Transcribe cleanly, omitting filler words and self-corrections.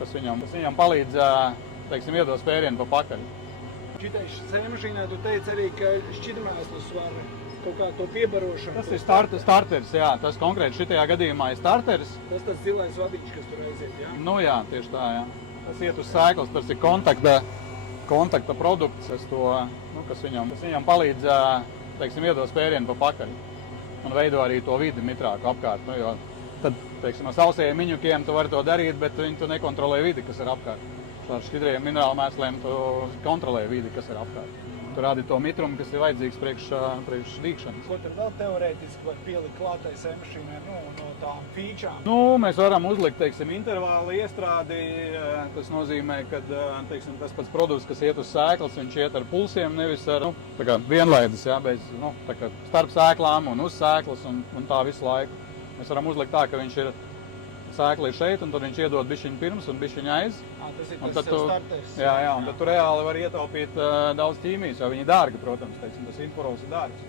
kas viņam palīdz, teiksim, iedot spērienu pa pakaļ. Šitai sēmašīnai tu teici arī, ka šķidrmēsls var kaut kā to piebarošanu. Tas ir starteris, jā, tas konkrēti šitajā gadījumā ir starteris. Tas zilais vadiņš, kas tur aiziet, jā? Nu jā, tieši tā, jā. Tas iet uz sēklas, tas ir kontakta produkts, kas viņam palīdz, teiksim, iedot spērienu pa pakaļ. Un veido arī to vidi mitrāku apkārt. Jo tad, teiksim, ar sausajiem miņukiem tu vari to darīt, bet tu nekontrolē vidi, kas ir apkārt. Ar šķidriem minerālu mēsliem tu kontrolē vidi, kas ir apkārt. Tu rādi to mitrumu, kas ir vajadzīgs priekš dīkšanas. Ko tad vēl teorētiski var pielikt klātai sēmašīnai no tām fīčām? Mēs varam uzlikt, teiksim, intervālu iestrādi. Tas nozīmē, ka, teiksim, tas pats produkts, kas iet uz sēklas, viņš iet ar pulsiem, nevis ar, vienlaidis, jā, bez, starp sēklām un uz sēklas un tā visu laiku. Mēs varam uzlikt tā, ka viņš ir sēkla ir šeit, un tad viņš iedod bišķiņu pirms un bišķiņu aiz. Tas ir tas starters. Jā, un tad tu reāli var ietaupīt daudz ķīmijas, jo viņi ir dārgi, protams, teiksim, tas inforols ir dārgs.